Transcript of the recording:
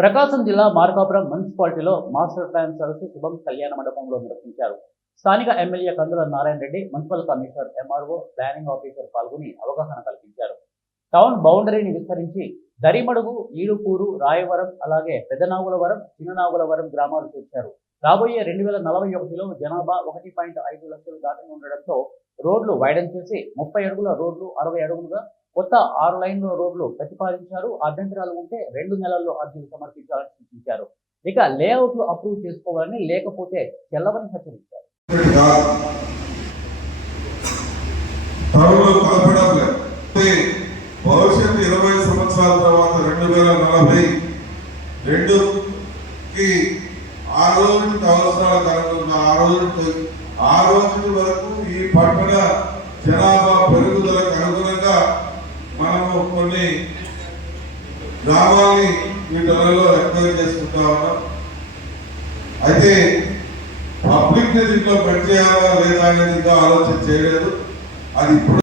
ప్రకాశం జిల్లా మార్కాపురం మున్సిపాలిటీలో master plan సదస్సు శుభం కళ్యాణ మండపంలో నిర్వహించారు. స్థానిక MLA Kandula Narayana Reddy, municipal commissioner, MRO, planning officer పాల్గొని అవగాహన కల్పించారు. టౌన్ బౌండరీని విస్తరించి దరిమడుగు, ఈడుపూరు, రాయవరం, అలాగే పెదనాగులవరం, చిన్ననాగులవరం గ్రామాలు చేర్చారు. రాబోయే 2041లో జనాభా 1.5 లక్షలు దాటి ఉండడంతో రోడ్లు వైడన్ చేసి 30 అడుగుల రోడ్లు 60 అడుగులుగా, కొత్త 6 లైన్ల రోడ్లు ప్రతిపాదించారు. అభ్యంతరాలు ఉంటే 2 నెలల్లో అర్జీలు సమర్పించాలని సూచించారు. ఇక లేఅవుట్లు అప్రూవ్ చేసుకోవాలని, లేకపోతే చెల్లవని హెచ్చరించారు. భవిష్యత్తు 20 సంవత్సరాల తర్వాత 2042కి ఆ రోజు అవసరాలకు అనుగుణంగా ఆ రోజు వరకు ఈ పట్టణ జనాభా పెరుగుదలకు అనుగుణంగా మనము కొన్ని గ్రామాన్ని వీటిలో ఎంక్వైరీ చేసుకుంటా ఉన్నాం. అయితే పబ్లిక్ ని దీంట్లో పెట్టేయాలా లేదా అనేది ఇంకా ఆలోచన చేయలేదు. అది ఇప్పుడు